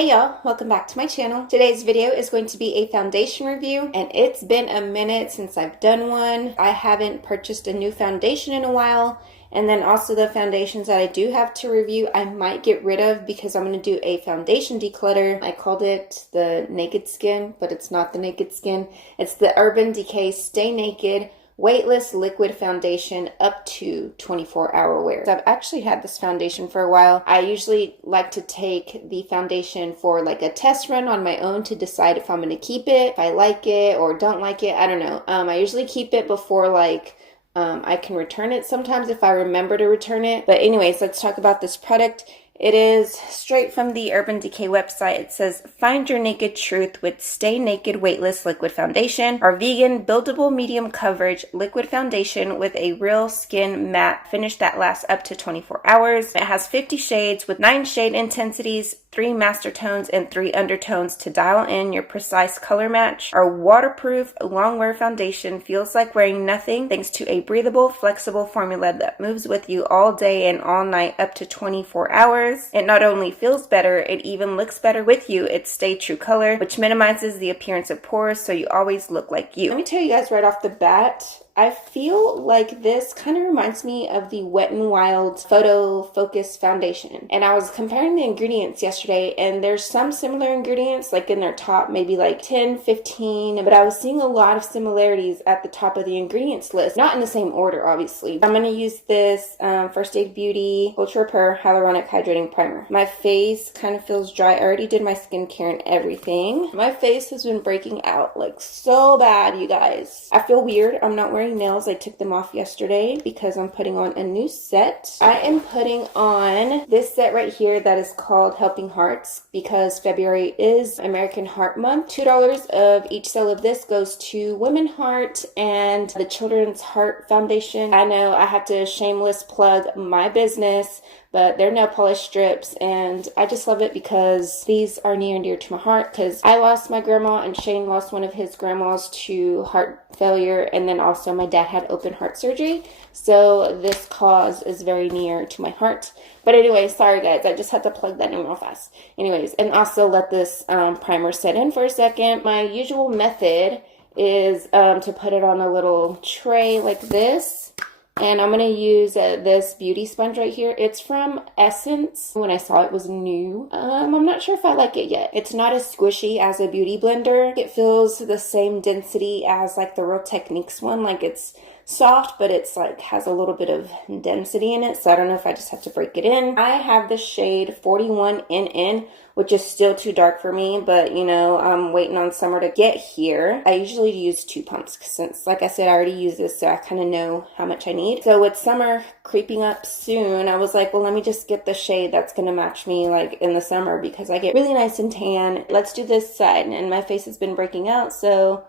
Hey y'all, welcome back to my channel. Today's video is going to be a foundation review, and it's been a minute since I've done one. I haven't purchased a new foundation in a while, and then also the foundations that I do have to review I might get rid of because I'm going to do a foundation declutter. I called it the Naked Skin, but it's not the Naked Skin. It's the Urban Decay Stay Naked Weightless Liquid Foundation up to 24-hour wear. So I've actually had this foundation for a while. I usually like to take the foundation for like a test run on my own to decide if I'm going to keep it, if I like it or don't like it. I don't know. I usually keep it before like I can return it sometimes if I remember to return it. But anyways, let's talk about this product. It is straight from the Urban Decay website. It says, find your naked truth with Stay Naked Weightless Liquid Foundation. Our vegan, buildable medium coverage liquid foundation with a real skin matte finish that lasts up to 24 hours. It has 50 shades with 9 shade intensities, 3 master tones, and 3 undertones to dial in your precise color match. Our waterproof, long wear foundation feels like wearing nothing thanks to a breathable, flexible formula that moves with you all day and all night up to 24 hours. It not only feels better, it even looks better with you. It's Stay True Color, which minimizes the appearance of pores so you always look like you. Let me tell you guys right off the bat, I feel like this kind of reminds me of the Wet n Wild Photo Focus Foundation. And I was comparing the ingredients yesterday, and there's some similar ingredients like in their top, maybe like 10, 15, but I was seeing a lot of similarities at the top of the ingredients list. Not in the same order, obviously. I'm going to use this First Aid Beauty Ultra Repair Hyaluronic Hydrating Primer. My face kind of feels dry. I already did my skincare and everything. My face has been breaking out like so bad, you guys. I feel weird. I'm not wearing nails. I took them off yesterday because I'm putting on a new set. I am putting on this set right here that is called Helping Hearts because February is American Heart Month. $2 of each sale of this goes to Women Heart and the Children's Heart Foundation. I know I have to shameless plug my business, but they're nail polish strips, and I just love it because these are near and dear to my heart because I lost my grandma and Shane lost one of his grandmas to heart failure, and then also my dad had open heart surgery, so this cause is very near to my heart. But anyway, sorry guys, I just had to plug that in real fast. Anyways, and also let this primer set in for a second. My usual method is to put it on a little tray like this. And I'm going to use this beauty sponge right here. It's from Essence. When I saw it was new. I'm not sure if I like it yet. It's not as squishy as a beauty blender. It feels the same density as like the Real Techniques one. Like it's soft, but it's like has a little bit of density in it. So I don't know if I just have to break it in. I have the shade 41NN, which is still too dark for me, but you know, I'm waiting on summer to get here. I usually use 2 pumps since, like I said, I already use this, so I kind of know how much I need. So with summer creeping up soon, I was like, well, let me just get the shade that's going to match me like in the summer because I get really nice and tan. Let's do this side, and my face has been breaking out, so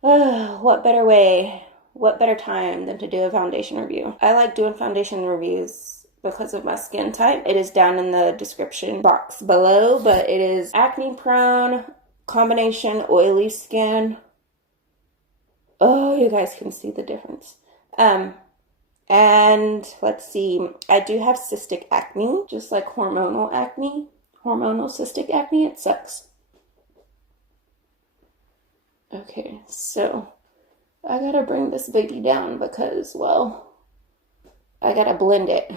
what better way? What better time than to do a foundation review? I like doing foundation reviews because of my skin type. It is down in the description box below, but it is acne prone, combination oily skin. Oh, you guys can see the difference. And let's see, I do have cystic acne, just like hormonal acne. Hormonal cystic acne, it sucks. Okay, so I gotta bring this baby down because, well, I gotta blend it.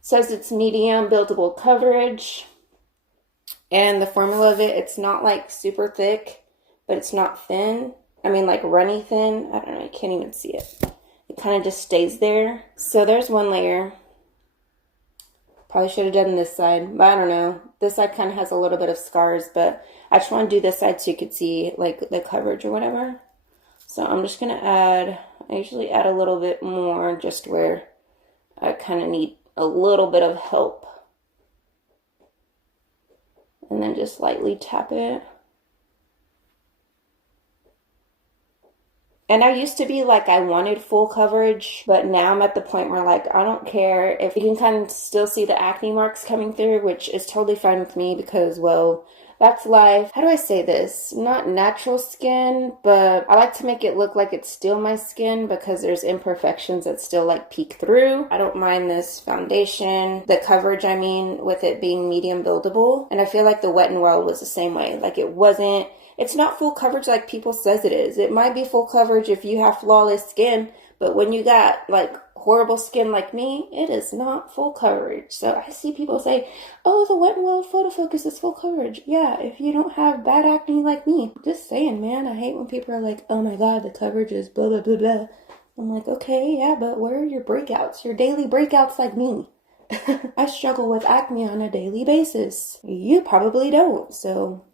Says it's medium buildable coverage, and the formula of it, it's not like super thick, but it's not thin. I mean like runny thin. I don't know, I can't even see it. It kind of just stays there. So there's one layer. Probably should have done this side, but I don't know. This side kind of has a little bit of scars, but I just want to do this side so you could see like the coverage or whatever. So I'm just going to add, I usually add a little bit more just where I kind of need a little bit of help. And then just lightly tap it. And I used to be like I wanted full coverage, but now I'm at the point where like I don't care if you can kind of still see the acne marks coming through, which is totally fine with me because, well, That's life. How do I say this? Not natural skin, but I like to make it look like it's still my skin because there's imperfections that still like peek through. I don't mind this foundation, the coverage, I mean, with it being medium buildable. And I feel like the Wet n Wild was the same way. Like it's not full coverage like people says it is. It might be full coverage if you have flawless skin, but when you got like horrible skin like me, it is not full coverage. So I see people say, oh, the Wet n Wild photofocus is full coverage. Yeah, if you don't have bad acne like me. Just saying, man. I hate when people are like, oh my god, the coverage is blah blah blah blah. I'm like, okay, yeah, but where are your breakouts? Your daily breakouts like me. I struggle with acne on a daily basis. You probably don't. So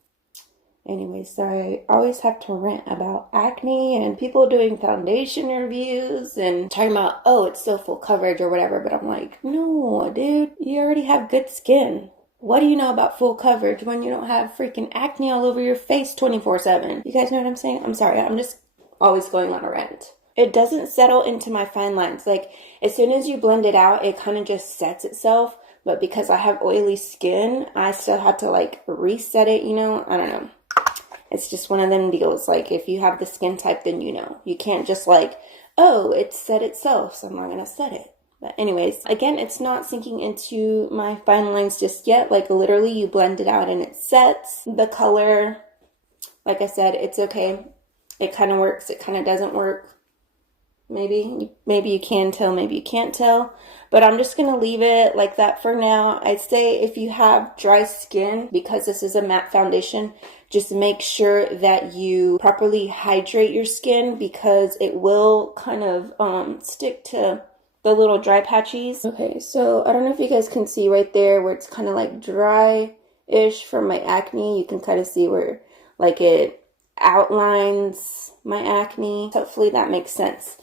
anyways, sorry, I always have to rant about acne and people doing foundation reviews and talking about, oh, it's so full coverage or whatever. But I'm like, no, dude, you already have good skin. What do you know about full coverage when you don't have freaking acne all over your face 24/7? You guys know what I'm saying? I'm sorry, I'm just always going on a rant. It doesn't settle into my fine lines. Like, as soon as you blend it out, it kind of just sets itself. But because I have oily skin, I still have to like reset it, you know? I don't know. It's just one of them deals. Like, if you have the skin type, then you know. You can't just like, oh, it set itself, so I'm not going to set it. But anyways, again, it's not sinking into my fine lines just yet. Like, literally, you blend it out and it sets. The color, like I said, it's okay. It kind of works. It kind of doesn't work. Maybe you can tell, maybe you can't tell. But I'm just going to leave it like that for now. I'd say if you have dry skin, because this is a matte foundation, just make sure that you properly hydrate your skin because it will kind of stick to the little dry patches. Okay, so I don't know if you guys can see right there where it's kind of like dry-ish from my acne. You can kind of see where like it outlines my acne. Hopefully that makes sense.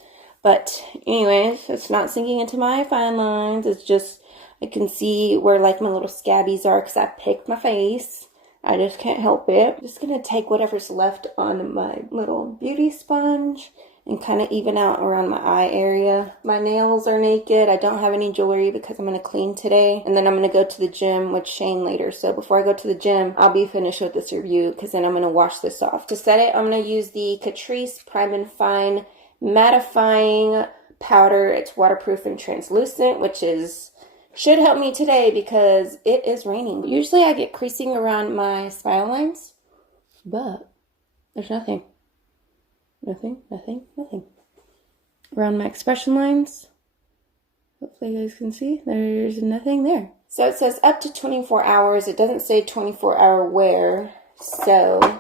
But anyways, it's not sinking into my fine lines. It's just, I can see where like my little scabbies are because I picked my face. I just can't help it. I'm just going to take whatever's left on my little beauty sponge and kind of even out around my eye area. My nails are naked. I don't have any jewelry because I'm going to clean today. And then I'm going to go to the gym with Shane later. So before I go to the gym, I'll be finished with this review because then I'm going to wash this off. To set it, I'm going to use the Catrice Prime and Fine mattifying powder. It's waterproof and translucent, which should help me today because it is raining. Usually I get creasing around my smile lines, but there's nothing. Nothing. Around my expression lines, hopefully you guys can see, there's nothing there. So it says up to 24 hours. It doesn't say 24-hour wear. So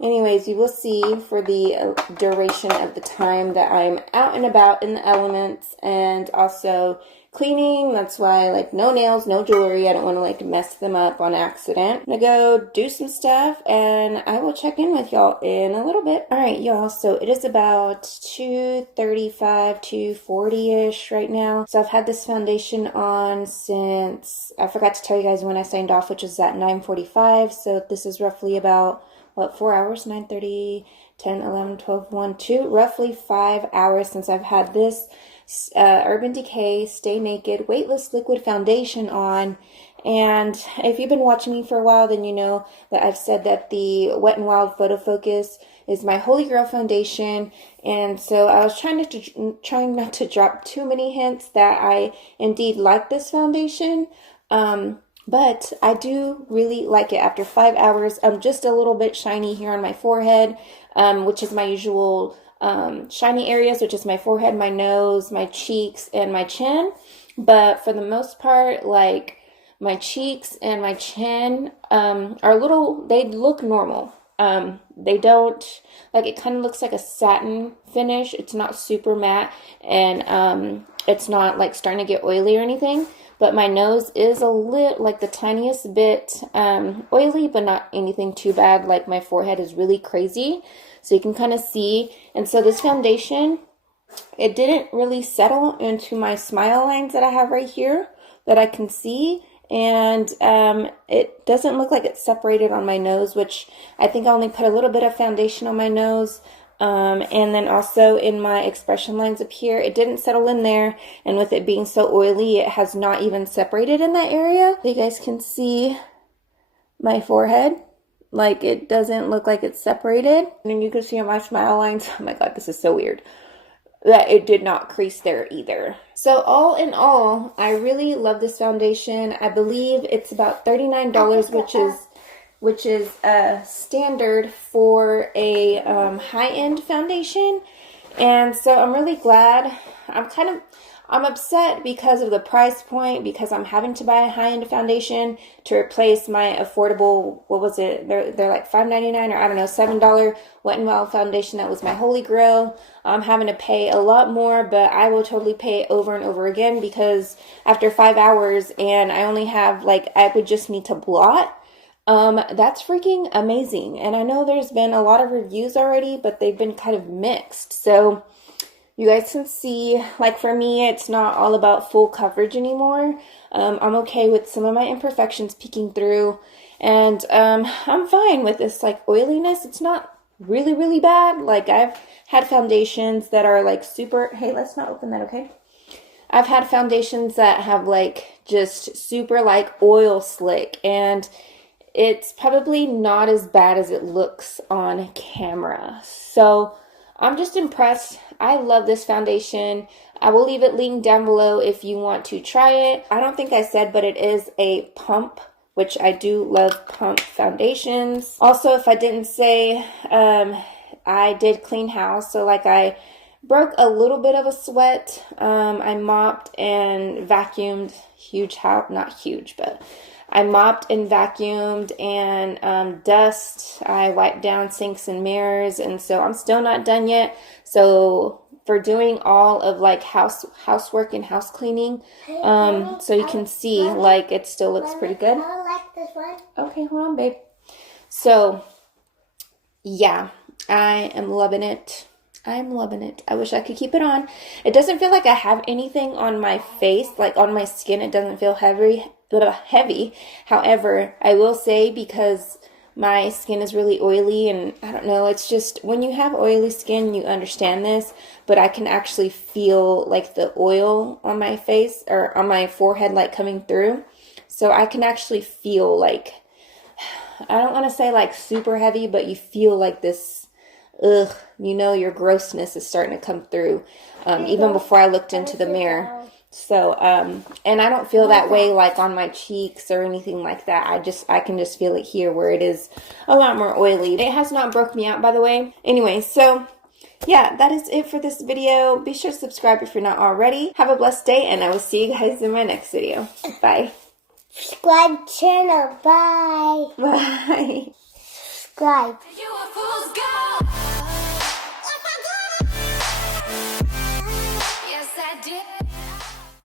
anyways, you will see for the duration of the time that I'm out and about in the elements and also cleaning. That's why, like, no nails, no jewelry. I don't want to like mess them up on accident. I'm gonna go do some stuff and I will check in with y'all in a little bit. All right, y'all, so it is about 2:35 to 40-ish right now. So I've had this foundation on since, I forgot to tell you guys when I signed off, which is at 9:45. So this is roughly about, what, 4 hours? 9:30, 10, 11, 12, 1, 2, roughly 5 hours since I've had this Urban Decay Stay Naked Weightless Liquid Foundation on. And if you've been watching me for a while, then you know that I've said that the Wet n Wild Photofocus is my holy grail foundation. And so I was trying not to drop too many hints that I indeed like this foundation. But I do really like it. After 5 hours, I'm just a little bit shiny here on my forehead, which is my usual shiny areas, which is my forehead, my nose, my cheeks, and my chin. But for the most part, like, my cheeks and my chin are little, they look normal. They don't, like, it kind of looks like a satin finish. It's not super matte, and it's not like starting to get oily or anything. But my nose is a little, like the tiniest bit oily, but not anything too bad. Like, my forehead is really crazy. So you can kind of see. And so this foundation, it didn't really settle into my smile lines that I have right here that I can see. And it doesn't look like it's separated on my nose, which I think I only put a little bit of foundation on my nose. And then also in my expression lines up here, it didn't settle in there. And with it being so oily, it has not even separated in that area. So you guys can see my forehead. Like, it doesn't look like it's separated. And then you can see on my smile lines, oh my god, this is so weird, that it did not crease there either. So all in all, I really love this foundation. I believe it's about $39, which is standard for a high-end foundation. And so I'm really glad. I'm upset because of the price point, because I'm having to buy a high-end foundation to replace my affordable, what was it? They're like $5.99 or I don't know, $7 Wet n Wild foundation that was my holy grail. I'm having to pay a lot more, but I will totally pay it over and over again, because after 5 hours and I only have, like, I would just need to blot. That's freaking amazing. And I know there's been a lot of reviews already, but they've been kind of mixed. So you guys can see, like, for me, it's not all about full coverage anymore. I'm okay with some of my imperfections peeking through, and I'm fine with this, like, oiliness. It's not really, really bad. Like, I've had foundations that are, like, super, hey, let's not open that, okay? I've had foundations that have, like, just super, like, oil slick, and it's probably not as bad as it looks on camera. So I'm just impressed. I love this foundation. I will leave it linked down below if you want to try it. I don't think I said, but it is a pump, which I do love pump foundations. Also, if I didn't say, I did clean house. So, like, I broke a little bit of a sweat. I mopped and vacuumed. Huge house, not huge, but I mopped and vacuumed, and dust. I wiped down sinks and mirrors, and so I'm still not done yet. So for doing all of, like, housework and house cleaning, so you can see, like, it still looks pretty good. I like this one. Okay, hold on, babe. So yeah, I am loving it. I'm loving it. I wish I could keep it on. It doesn't feel like I have anything on my face, like on my skin. It doesn't feel heavy. However, I will say, because my skin is really oily, and I don't know, it's just when you have oily skin, you understand this, but I can actually feel, like, the oil on my face or on my forehead, like, coming through. So I can actually feel, like, I don't want to say, like, super heavy, but you feel like this, you know, your grossness is starting to come through, even before I looked into the mirror. So, and I don't feel that way, like, on my cheeks or anything like that. I can just feel it here where it is a lot more oily. It has not broke me out, by the way. Anyway, so yeah, that is it for this video. Be sure to subscribe if you're not already. Have a blessed day, and I will see you guys in my next video. Bye. Subscribe channel. Bye. Bye. Subscribe. Yes, I did.